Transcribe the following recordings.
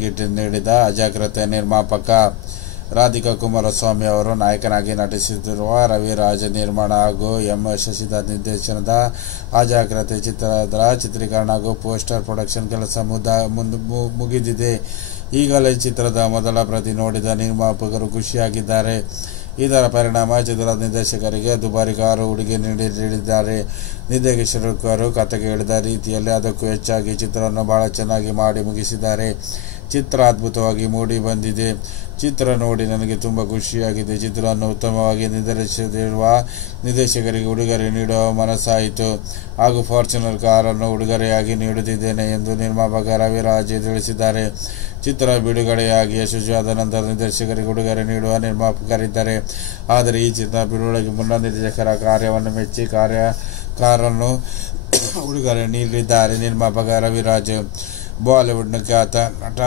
ಗಿಟ್ ನೀಡಿದ ಅಜಾಗ್ರತೆ. ನಿರ್ಮಾಪಕ ರಾಧಿಕಾ ಕುಮಾರಸ್ವಾಮಿ ಅವರು ನಾಯಕನಾಗಿ ನಟಿಸುತ್ತಿರುವ ರವಿರಾಜ್ ನಿರ್ಮಾಣ ಹಾಗೂ ಎಂ ಶಶಿಧರ್ ನಿರ್ದೇಶನದ ಅಜಾಗ್ರತೆ ಚಿತ್ರದ ಚಿತ್ರೀಕರಣ ಹಾಗೂ ಪೋಸ್ಟರ್ ಪ್ರೊಡಕ್ಷನ್ ಕೆಲಸ ಮುಗಿದಿದೆ. ಈಗಲೇ ಚಿತ್ರದ ಮೊದಲ ಪ್ರತಿ ನೋಡಿದ ನಿರ್ಮಾಪಕರು ಖುಷಿಯಾಗಿದ್ದಾರೆ. ಇದರ ಪರಿಣಾಮ ಚಿತ್ರದ ನಿರ್ದೇಶಕರಿಗೆ ದುಬಾರಿ ಕಾರು ಉಡುಗೆ ನೀಡಿದ್ದಾರೆ. ನಿರ್ದೇಶಕರು ಕತೆ ಕೇಳಿದ ರೀತಿಯಲ್ಲಿ ಅದಕ್ಕೂ ಹೆಚ್ಚಾಗಿ ಚಿತ್ರವನ್ನು ಬಹಳ ಚೆನ್ನಾಗಿ ಮಾಡಿ ಮುಗಿಸಿದ್ದಾರೆ. ಚಿತ್ರ ಅದ್ಭುತವಾಗಿ ಮೂಡಿ ಬಂದಿದೆ. ಚಿತ್ರ ನೋಡಿ ನನಗೆ ತುಂಬ ಖುಷಿಯಾಗಿದೆ. ಚಿತ್ರವನ್ನು ಉತ್ತಮವಾಗಿ ನಿರ್ದೇಶಿಸಿರುವ ನಿರ್ದೇಶಕರಿಗೆ ಉಡುಗೊರೆ ನೀಡುವ ಮನಸ್ಸಾಯಿತು ಹಾಗೂ ಫಾರ್ಚುನರ್ ಕಾರನ್ನು ಉಡುಗೊರೆಯಾಗಿ ನೀಡುತ್ತಿದ್ದೇನೆ ಎಂದು ನಿರ್ಮಾಪಕ ರವಿರಾಜ್ ತಿಳಿಸಿದ್ದಾರೆ. ಚಿತ್ರ ಬಿಡುಗಡೆಯಾಗಿ ಯಶಸ್ವಿಯಾದ ನಂತರ ನಿರ್ದೇಶಕರಿಗೆ ಉಡುಗೊರೆ ನೀಡುವ ನಿರ್ಮಾಪಕರಿದ್ದಾರೆ. ಆದರೆ ಈ ಚಿತ್ರ ಬಿಡುಗಡೆಗೆ ಮುನ್ನ ನಿರ್ದೇಶಕರ ಕಾರ್ಯವನ್ನು ಮೆಚ್ಚಿ ಕಾರನ್ನು ಉಡುಗೊರೆ ನೀಡಿದ್ದಾರೆ. ನಿರ್ಮಾಪಕ ರವಿರಾಜ್ ಬಾಲಿವುಡ್ನ ಖ್ಯಾತ ನಟ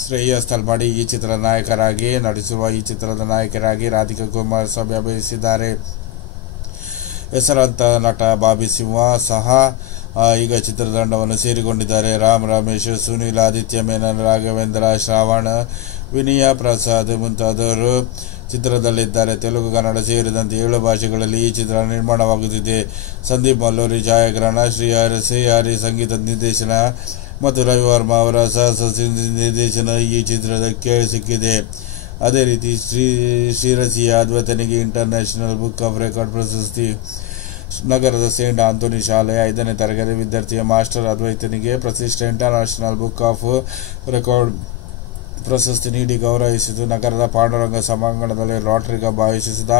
ಶ್ರೇಯಸ್ ತಲ್ಮಾಡಿ ಈ ಚಿತ್ರದ ನಾಯಕರಾಗಿ ನಟಿಸಿರುವ ಈ ಚಿತ್ರದ ನಾಯಕರಾಗಿ ರಾಧಿಕಾ ಕುಮಾರಸ್ವಾಮಿ ಅಭಿನಯಿಸಿದ್ದಾರೆ. ಹೆಸರಾಂತ ನಟ ಬಾಬಿ ಸಿಂಹ ಸಹ ಈಗ ಚಿತ್ರತಂಡವನ್ನು ಸೇರಿಕೊಂಡಿದ್ದಾರೆ. ರಾಮ್ ರಮೇಶ್, ಸುನಿಲ್, ಆದಿತ್ಯ ಮೆನನ್, ರಾಘವೇಂದ್ರ, ಶ್ರಾವಣ್, ವಿನಯ ಪ್ರಸಾದ್ ಮುಂತಾದವರು ಚಿತ್ರದಲ್ಲಿದ್ದಾರೆ. ತೆಲುಗು, ಕನ್ನಡ ಸೇರಿದಂತೆ 7 ಭಾಷೆಗಳಲ್ಲಿ ಈ ಚಿತ್ರ ನಿರ್ಮಾಣವಾಗುತ್ತಿದೆ. ಸಂದೀಪ್ ಮಲ್ಲೂರಿ ಛಾಯಾಗ್ರಹಣ, ಶ್ರೀಹರಿ ಸಂಗೀತ ನಿರ್ದೇಶನ ಮತ್ತು ರವಿವರ್ಮ ಅವರ ನಿರ್ದೇಶನ ಈ ಚಿತ್ರಕ್ಕೆ ಸಿಕ್ಕಿದೆ. ಅದೇ ರೀತಿ ಶ್ರೀರಸಿಯ ಅದ್ವೈತನಿಗೆ ಇಂಟರ್ನ್ಯಾಷನಲ್ ಬುಕ್ ಆಫ್ ರೆಕಾರ್ಡ್ ಪ್ರಶಸ್ತಿ. ನಗರದ ಸೇಂಟ್ ಆಂಥೋನಿ ಶಾಲೆಯ 5ನೇ ತರಗತಿ ವಿದ್ಯಾರ್ಥಿಯ ಮಾಸ್ಟರ್ ಅದ್ವೈತನಿಗೆ ಪ್ರತಿಷ್ಠಿತ ಇಂಟರ್ನ್ಯಾಷನಲ್ ಬುಕ್ ಆಫ್ ರೆಕಾರ್ಡ್ ಪ್ರಶಸ್ತಿ ನೀಡಿ ಗೌರವಿಸಿತು. ನಗರದ ಪಾಂಡುರಂಗ ಸಭಾಂಗಣದಲ್ಲಿ ರೋಟರಿ ಕ್ಲಬ್ ಆಯೋಜಿಸಿದ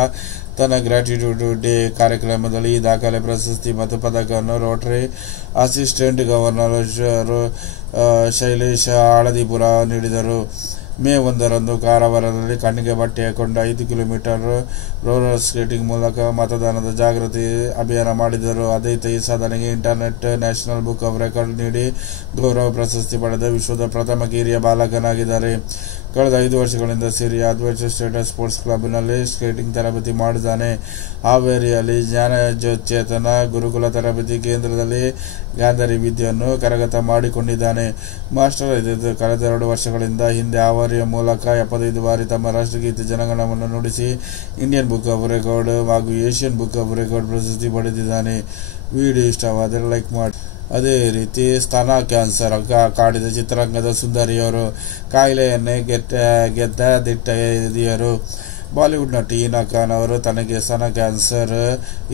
ತನ್ನ ಗ್ರ್ಯಾಟಿಟ್ಯೂಡ್ ಡೇ ಕಾರ್ಯಕ್ರಮದಲ್ಲಿ ಈ ದಾಖಲೆ ಪ್ರಶಸ್ತಿ ಮತ್ತು ಪದಕವನ್ನು Rotary assistant governor Shailesha Haldipur ನೀಡಿದರು. ಮೇ 1ರಂದು ಕಾರವಾರದಲ್ಲಿ ಕಣ್ಣಿಗೆ ಬಟ್ಟೆ ಹಾಕೊಂಡ 5 ಕಿಲೋಮೀಟರ್ ರೋಲರ್ ಸ್ಕೇಟಿಂಗ್ ಮೂಲಕ ಮತದಾನದ ಜಾಗೃತಿ ಅಭಿಯಾನ ಮಾಡಿದರು. ಅದೇ ಈ ಸಾಧನೆಗೆ ಇಂಟರ್ನ್ಯಾಷನಲ್ ಬುಕ್ ಆಫ್ ರೆಕಾರ್ಡ್ ನೀಡಿ ಗೌರವ ಪ್ರಶಸ್ತಿ ಪಡೆದ ವಿಶ್ವದ ಪ್ರಥಮ ಕಿರಿಯ ಬಾಲಕನಾಗಿದ್ದಾರೆ. ಕಳೆದ 5 ವರ್ಷಗಳಿಂದ ಸೇರಿ ಅಡ್ವೆಂಚರ್ ಸ್ಟೇಟಸ್ ಸ್ಪೋರ್ಟ್ಸ್ ಕ್ಲಬ್ನಲ್ಲಿ ಸ್ಕೇಟಿಂಗ್ ತರಬೇತಿ ಮಾಡಿದ್ದಾನೆ. ಹಾವೇರಿಯಲ್ಲಿ ಜ್ಞಾನಚೇತನ ಗುರುಕುಲ ತರಬೇತಿ ಕೇಂದ್ರದಲ್ಲಿ ಗಾಂಧಾರಿ ವಿದ್ಯೆಯನ್ನು ಕರಗತ ಮಾಡಿಕೊಂಡಿದ್ದಾನೆ. ಮಾಸ್ಟರ್ ಕಳೆದ 2 ವರ್ಷಗಳಿಂದ ಹಿಂದೆ ಹಾವೇರಿಯ ಮೂಲಕ 75 ಬಾರಿ ತಮ್ಮ ರಾಷ್ಟ್ರಗೀತೆ ಜನಗಣವನ್ನು ನುಡಿಸಿ ಇಂಡಿಯನ್ ಬುಕ್ ಆಫ್ ರೆಕಾರ್ಡ್ ಹಾಗೂ ಏಷ್ಯನ್ ಬುಕ್ ಆಫ್ ರೆಕಾರ್ಡ್ ಪ್ರಶಸ್ತಿ ಪಡೆದಿದ್ದಾನೆ. ವಿಡಿಯೋ ಇಷ್ಟವಾದರೆ ಲೈಕ್ ಮಾಡಿ. ಅದೇ ರೀತಿ ಸ್ತನ ಕ್ಯಾನ್ಸರ್ ಕಾಡಿದ ಚಿತ್ರರಂಗದ ಸುಂದರಿಯರು, ಕಾಯಿಲೆಯನ್ನೇ ಗೆದ್ದ ದಿಟ್ಟರು. ಬಾಲಿವುಡ್ ನಟಿ ಹೀನಾ ಖಾನ್ ಅವರು ತನಗೆ ಸ್ತನ ಕ್ಯಾನ್ಸರ್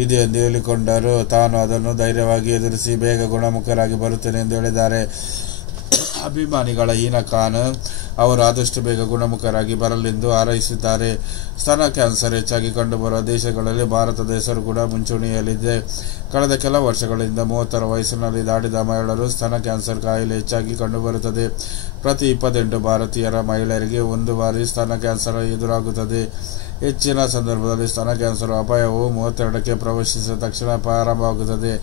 ಇದೆ ಎಂದು ಹೇಳಿಕೊಂಡರು. ತಾನು ಅದನ್ನು ಧೈರ್ಯವಾಗಿ ಎದುರಿಸಿ ಬೇಗ ಗುಣಮುಖರಾಗಿ ಬರುತ್ತೇನೆ ಎಂದು ಹೇಳಿದ್ದಾರೆ. ಅಭಿಮಾನಿಗಳ ಹೀನಾ ಖಾನ್ ಅವರು ಆದಷ್ಟು ಬೇಗ ಗುಣಮುಖರಾಗಿ ಬರಲೆಂದು ಹಾರೈಸಿದ್ದಾರೆ. ಸ್ತನ ಕ್ಯಾನ್ಸರ್ ಹೆಚ್ಚಾಗಿ ಕಂಡುಬರುವ ದೇಶಗಳಲ್ಲಿ ಭಾರತದ ಹೆಸರು ಕೂಡ ಮುಂಚೂಣಿಯಲ್ಲಿದೆ. ಕಳೆದ ಕೆಲ ವರ್ಷಗಳಿಂದ 30ರ ವಯಸ್ಸಿನಲ್ಲಿ ದಾಟಿದ ಮಹಿಳೆಯರು ಸ್ತನ ಕ್ಯಾನ್ಸರ್ ಕಾಯಿಲೆ ಹೆಚ್ಚಾಗಿ ಕಂಡುಬರುತ್ತದೆ. ಪ್ರತಿ 28 ಭಾರತೀಯರ ಮಹಿಳೆಯರಿಗೆ 1 ಬಾರಿ ಸ್ತನ ಕ್ಯಾನ್ಸರ್ ಎದುರಾಗುತ್ತದೆ. ಹೆಚ್ಚಿನ ಸಂದರ್ಭದಲ್ಲಿ ಸ್ತನ ಕ್ಯಾನ್ಸರ್ ಅಪಾಯವು 32ಕ್ಕೆ ಪ್ರವೇಶಿಸಿದ ತಕ್ಷಣ ಪ್ರಾರಂಭವಾಗುತ್ತದೆ.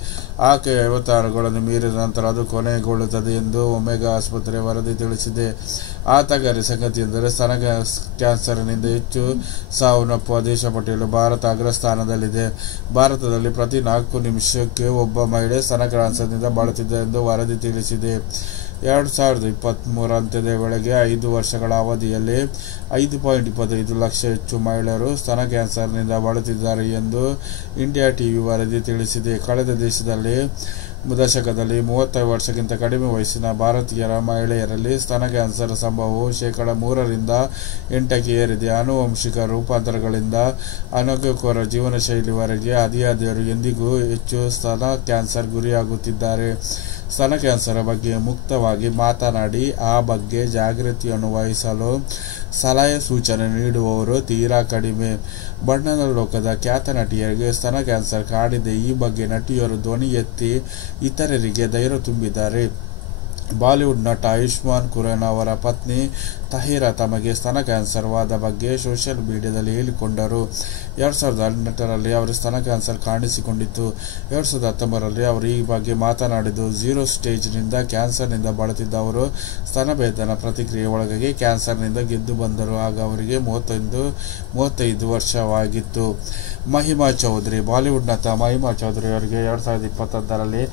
ಆಕೆ 56ಗಳನ್ನು ಮೀರಿದ ನಂತರ ಅದು ಕೊನೆಗೊಳ್ಳುತ್ತದೆ ಎಂದು ಒಮೆಗಾ ಆಸ್ಪತ್ರೆ ವರದಿ ತಿಳಿಸಿದೆ. ಆತಂಕಕಾರಿ ಸಂಗತಿಯೆಂದರೆ ಸ್ತನ ಕ್ಯಾನ್ಸರ್ನಿಂದ ಹೆಚ್ಚು ಸಾವನ್ನಪ್ಪುವ ದೇಶ ಪಟ್ಟಿಯಲ್ಲಿ ಭಾರತ ಅಗ್ರಸ್ಥಾನದಲ್ಲಿದೆ. ಭಾರತದಲ್ಲಿ ಪ್ರತಿ 4 ನಿಮಿಷಕ್ಕೆ ಒಬ್ಬ ಮಹಿಳೆ ಸ್ತನ ಕ್ಯಾನ್ಸರ್ನಿಂದ ಬಳಲುತ್ತಿದ್ದಾರೆ ಎಂದು ವರದಿ ತಿಳಿಸಿದೆ. 2023 ಅಂತ್ಯದ ವೇಳೆಗೆ 5 ವರ್ಷಗಳ ಅವಧಿಯಲ್ಲಿ 5.25 ಲಕ್ಷ ಹೆಚ್ಚು ಮಹಿಳೆಯರು ಸ್ತನ ಕ್ಯಾನ್ಸರ್ನಿಂದ ಬಳಲುತ್ತಿದ್ದಾರೆ ಎಂದು ಇಂಡಿಯಾ ಟಿವಿ ವರದಿ ತಿಳಿಸಿದೆ. ಕಳೆದ ದಶಕದಲ್ಲಿ 30 ವರ್ಷಕ್ಕಿಂತ ಕಡಿಮೆ ವಯಸ್ಸಿನ ಭಾರತೀಯರ ಮಹಿಳೆಯರಲ್ಲಿ ಸ್ತನ ಕ್ಯಾನ್ಸರ್ ಸಂಭವವು 3% 8ಕ್ಕೆ ಏರಿದೆ. ಆನುವಂಶಿಕ ರೂಪಾಂತರಗಳಿಂದ ಆರೋಗ್ಯಕರ ಜೀವನ ಶೈಲಿವರೆಗೆ ಹದಿಹರೆಯರು ಎಂದಿಗೂ ಹೆಚ್ಚು ಸ್ತನ ಕ್ಯಾನ್ಸರ್ ಗುರಿಯಾಗುತ್ತಿದ್ದಾರೆ. ಸ್ತನ ಕ್ಯಾನ್ಸರ್ ಬಗ್ಗೆ ಮುಕ್ತವಾಗಿ ಮಾತನಾಡಿ ಆ ಬಗ್ಗೆ ಜಾಗೃತಿಯನ್ನು ವಹಿಸಲು ಸಲಹೆ ಸೂಚನೆ ನೀಡುವವರು ತೀರಾ ಕಡಿಮೆ. ಬಣ್ಣದ ಲೋಕದ ಖ್ಯಾತ ನಟಿಯರಿಗೆ ಸ್ತನ ಕ್ಯಾನ್ಸರ್ ಕಾಡಿದೆ. ಈ ಬಗ್ಗೆ ನಟಿಯರು ಧ್ವನಿ ಎತ್ತಿ ಇತರರಿಗೆ ಧೈರ್ಯ ತುಂಬಿದ್ದಾರೆ. ಬಾಲಿವುಡ್ ನಟ ಆಯುಷ್ಮಾನ್ ಖುರಾನಾ ಅವರ ಪತ್ನಿ ತಹಿರಾ ತಮಗೆ ಸ್ತನ ಕ್ಯಾನ್ಸರ್ ವಾದ ಬಗ್ಗೆ ಸೋಷಿಯಲ್ ಮೀಡಿಯಾದಲ್ಲಿ ಹೇಳಿಕೊಂಡರು. 2018ರಲ್ಲಿ ಅವರ ಸ್ತನ ಕ್ಯಾನ್ಸರ್ ಕಾಣಿಸಿಕೊಂಡಿತ್ತು. 2019ರಲ್ಲಿ ಅವರು ಈ ಬಗ್ಗೆ ಮಾತನಾಡಿದ್ದು, 0 ಸ್ಟೇಜ್ನಿಂದ ಕ್ಯಾನ್ಸರ್ನಿಂದ ಬಳಲುತ್ತಿದ್ದ ಅವರು ಸ್ತನಭೇದನ ಪ್ರಕ್ರಿಯೆ ಒಳಗಾಗಿ ಕ್ಯಾನ್ಸರ್ನಿಂದ ಗೆದ್ದು ಬಂದರು. ಆಗ ಅವರಿಗೆ 35 ವರ್ಷವಾಗಿತ್ತು. ಮಹಿಮಾ ಚೌಧರಿ. ಬಾಲಿವುಡ್ ನಟ ಮಹಿಮಾ ಚೌಧರಿ ಅವರಿಗೆ 2021ರಲ್ಲಿ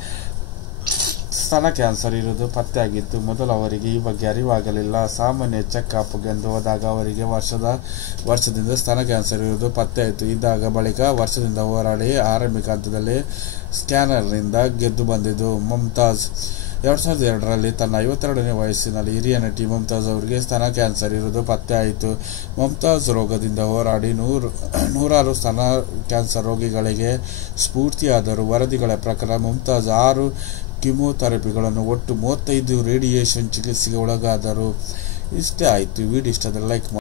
ಸ್ತನ ಕ್ಯಾನ್ಸರ್ ಇರುವುದು ಪತ್ತೆಯಾಗಿತ್ತು. ಮೊದಲು ಅವರಿಗೆ ಈ ಬಗ್ಗೆ ಅರಿವಾಗಲಿಲ್ಲ. ಸಾಮಾನ್ಯ ಚೆಕ್ಅಪ್ಗೆಂದು ಹೋದಾಗ ಅವರಿಗೆ ವರ್ಷದಿಂದ ಸ್ತನ ಕ್ಯಾನ್ಸರ್ ಇರುವುದು ಪತ್ತೆಯಾಯಿತು. ಇದ್ದಾಗ ಬಳಿಕ ವರ್ಷದಿಂದ ಹೋರಾಡಿ ಆರಂಭಿಕ ಹಂತದಲ್ಲಿ ಸ್ಕ್ಯಾನರ್ನಿಂದ ಗೆದ್ದು ಬಂದಿದ್ದು ಮುಮ್ತಾಜ್. 2002ರಲ್ಲಿ ತನ್ನ 52ನೇ ವಯಸ್ಸಿನಲ್ಲಿ ಹಿರಿಯ ನಟಿ ಮುಮ್ತಾಜ್ ಅವರಿಗೆ ಸ್ತನ ಕ್ಯಾನ್ಸರ್ ಇರುವುದು ಪತ್ತೆಯಾಯಿತು. ಮುಮ್ತಾಜ್ ರೋಗದಿಂದ ಹೋರಾಡಿ ನೂರಾರು ಸ್ತನ ಕ್ಯಾನ್ಸರ್ ರೋಗಿಗಳಿಗೆ ಸ್ಫೂರ್ತಿಯಾದರು. ವರದಿಗಳ ಪ್ರಕಾರ ಮುಮ್ತಾಜ್ 6 ಕಿಮೋಥೆರಪಿಗಳನ್ನು ಒಟ್ಟು 35 ರೇಡಿಯೇಷನ್ ಚಿಕಿತ್ಸೆಗೆ ಒಳಗಾದರು. ಇಷ್ಟೇ ಆಯಿತು. ವಿಡಿಯೋ ಇಷ್ಟದಲ್ಲಿ ಲೈಕ್ ಮಾಡಿ.